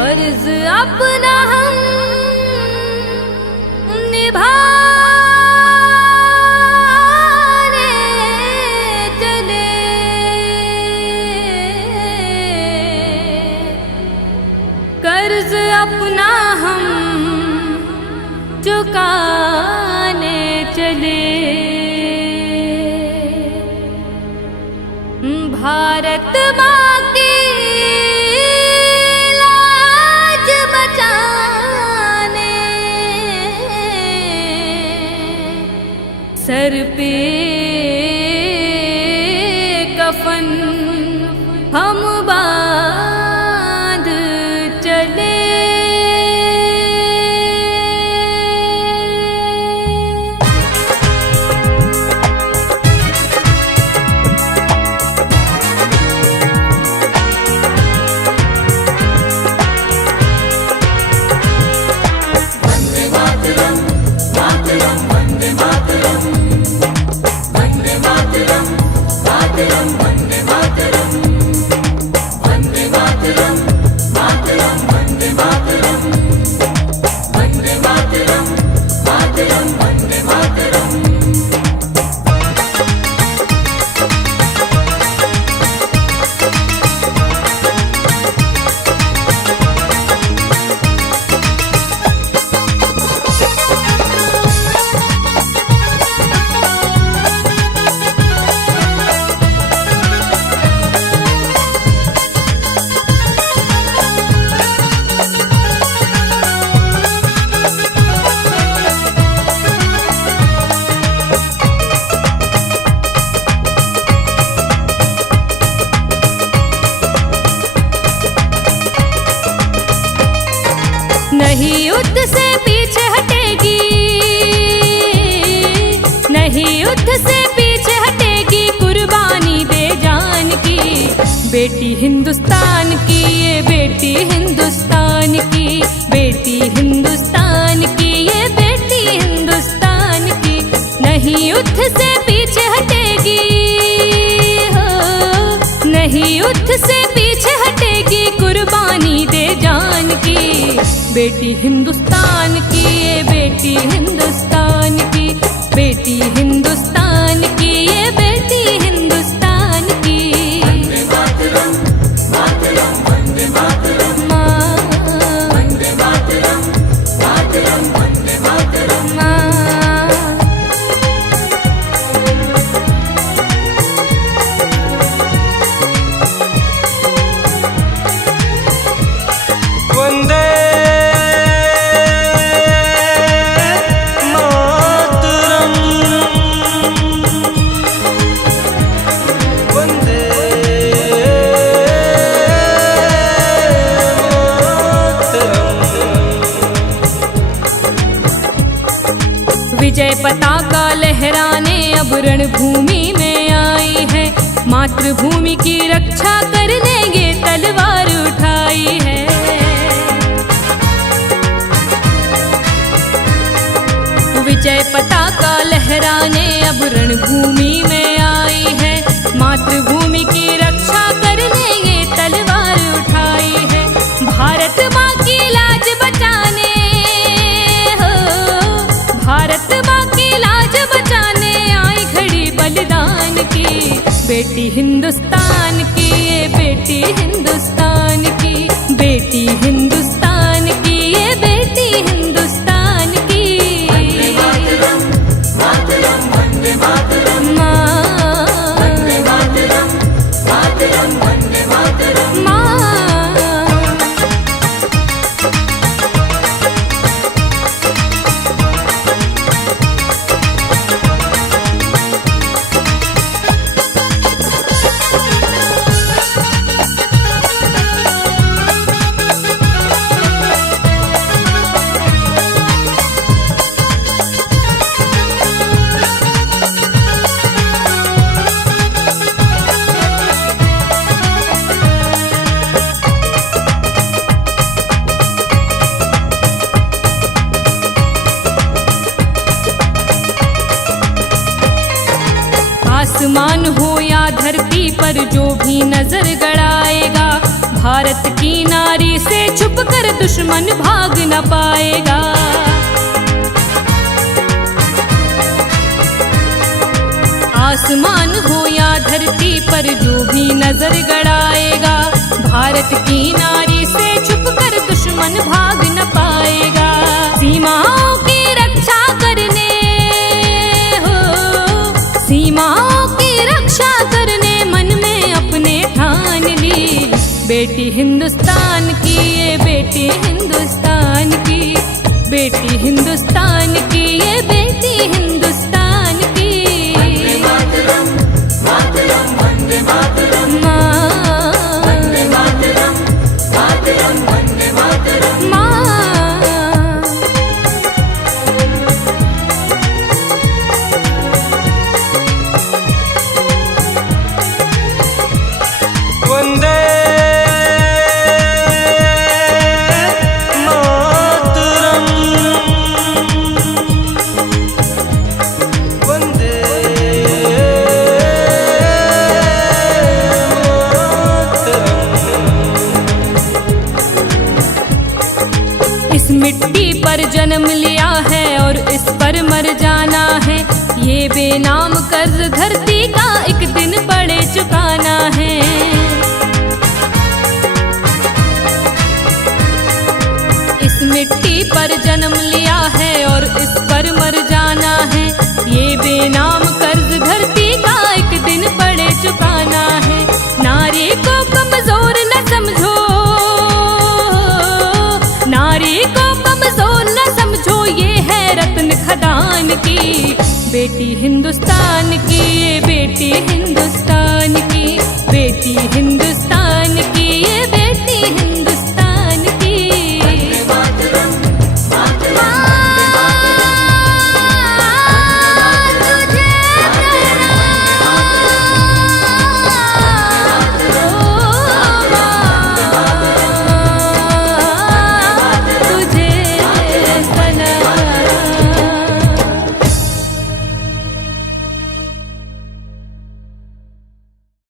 फर्ज अपना हम निभाने चले, कर्ज अपना हम चुकाने चले। भारत माँ की लाज बचाने सर पे कफन हम बांध चले। नहीं युद्ध से पीछे हटेगी, नहीं युद्ध से पीछे हटेगी, कुर्बानी दे जान की। बेटी हिंदुस्तान की, ये बेटी हिंदुस्तान की, बेटी हिंदुस्तान की, ये बेटी हिंदुस्तान की। नहीं युद्ध से पीछे हटेगी हो, नहीं युद्ध से पीछे हटेगी, कुर्बानी दे जान की। बेटी हिंदुस्तान की, ये बेटी हिंदुस्तान की, बेटी हिंदुस्तान की, ये बेटी हिंदुस्तान की। वंदे मातरम, मातरम, वंदे मातरम, वंदे मातरम, मातरम, वंदे मातरम। वंदे विजय पताका लहराने अब रणभूमि में आई है, मातृभूमि की रक्षा करने ये तलवार उठाई है। विजय पताका लहराने अब रणभूमि में आई है, मातृभूमि की रक्षा करने ये तलवार उठाई है। भारत माँ की लाज बचाने हो, भारत माँ की लाज बचाने आई खड़ी बलिदान की। बेटी हिंदुस्तान की, ये बेटी हिंदुस्तान की, बेटी हिंदुस्तान की, ये बेटी हिंदुस्तान की। वंदे मातरम, मातरम, वंदे मातरम, वंदे मातरम, मातरम, वंदे मातरम। आसमान हो या धरती पर जो भी नजर गड़ाएगा, भारत की नारी से छुपकर दुश्मन भाग न पाएगा। आसमान हो या धरती पर जो भी नजर गड़ाएगा, भारत की नारी से छुपकर दुश्मन भाग न पाएगा। सीमाओं की रक्षा करने हो, सीमाओं की रक्षा करने मन में अपने ठान ली। बेटी हिंदुस्तान की, ये बेटी हिंदुस्तान की, बेटी हिंदुस्तान की, ये बेटी हिंदुस्तान की। वंदे मातरम, मातरम, वंदे मातरम, वंदे मातरम, मातरम, वंदे मातरम। वंदे इस मिट्टी पर जन्म लिया है और इस पर मर जाना है। ये बेनाम कर्ज धरती का एक दिन पड़े चुकाना है। इस मिट्टी पर जन्म लिया है और इस पर मर जाना है। ये बेनाम कर्ज धरती का एक दिन पड़े चुकाना है। नारी को कमजोर न समझो, नारी को कमजोर न समझो, ये है रत्न खदान की। बेटी हिंदुस्तान की, ये बेटी हिंदुस्तान